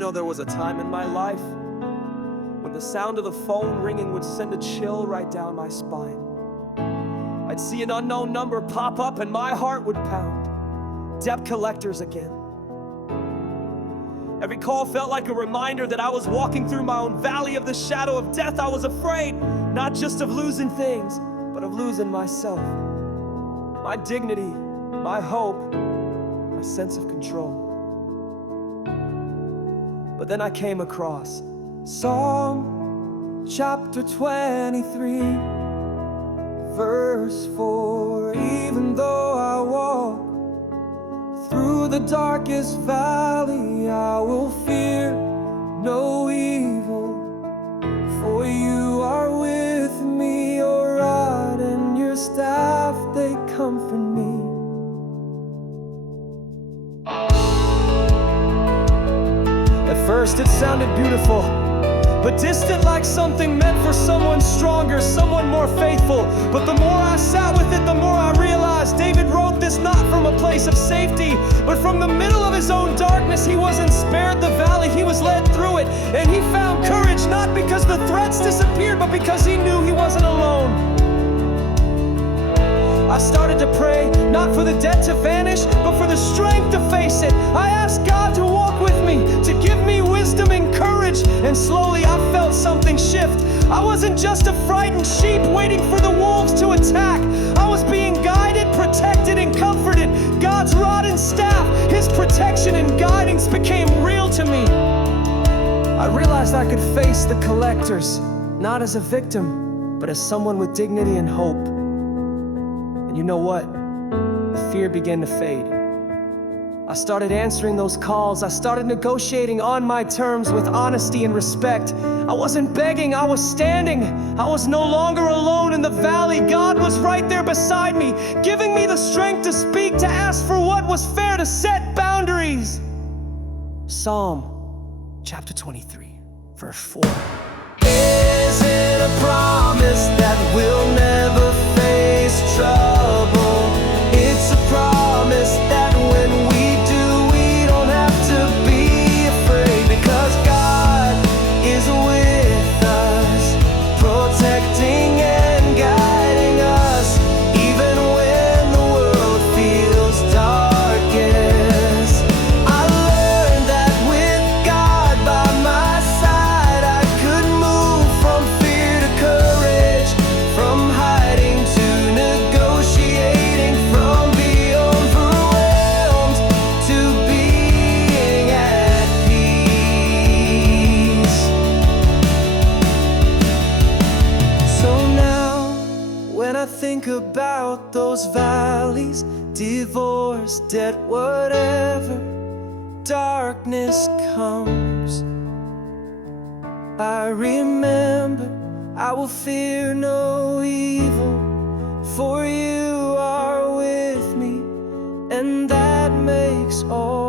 know there was a time in my life when the sound of the phone ringing would send a chill right down my spine. I'd see an unknown number pop up and my heart would pound. Debt collectors again. Every call felt like a reminder that I was walking through my own valley of the shadow of death. I was afraid, not just of losing things, but of losing myself. My dignity, my hope, my sense of control. But then I came across Psalm chapter 23, verse 4. Even though I walk through the darkest valley, I will fear no evil, for you are with me. Your rod and your staff, they comfort me. At first it sounded beautiful, but distant, like something meant for someone stronger, someone more faithful. But the more I sat with it, the more I realized David wrote this not from a place of safety, but from the middle of his own darkness. He wasn't spared the valley, he was led through it. And he found courage, not because the threats disappeared, but because he knew he wasn't alone. I started to pray, not for the debt to vanish, but for the strength to face it. I asked God to walk with me, to give me wisdom and courage. And slowly I felt something shift. I wasn't just a frightened sheep waiting for the wolves to attack. I was being guided, protected, and comforted. God's rod and staff, his protection and guidance became real to me. I realized I could face the collectors, not as a victim, but as someone with dignity and hope. And you know what? The fear began to fade. I started answering those calls. I started negotiating on my terms with honesty and respect. I wasn't begging, I was standing. I was no longer alone in the valley. God was right there beside me, giving me the strength to speak, to ask for what was fair, to set boundaries. Psalm chapter 23, verse 4. Is it a promise that we'll never face trouble? It's a promise that when we do, we don't have to be afraid, because God is with us, protecting and guiding us, even when the world feels darkest. I learned that with God by my side, I could move from fear to courage, from hiding to negotiating, from being overwhelmed to being at peace. So now, when I think about those valleys, divorce, debt, whatever darkness comes, I remember I will fear no evil, for you are with me, and that makes all